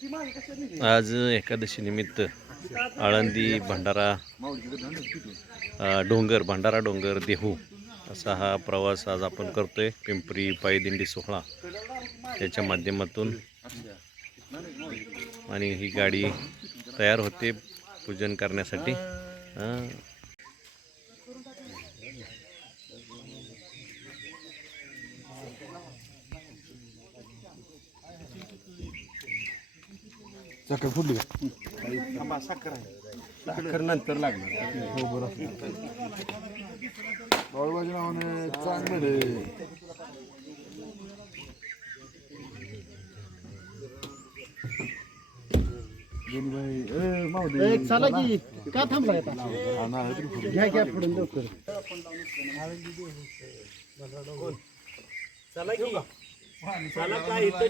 आज एकादशी निमित्त आळंदी भंडारा भंडारा डोंगर देहू असा हा प्रवास आज आपण करतोय. पिंपरी पायदिंडी सोहळा याच्या माध्यमातून आणि ही गाडी तयार होते पूजन करण्यासाठी. साखर फुटली का? साखर नंतर लागणार. हो बरोबर. बाळूबाजी नावाने चांगलं चला की का थांबला घ्या घ्या पुढून लवकर. चला की चला काय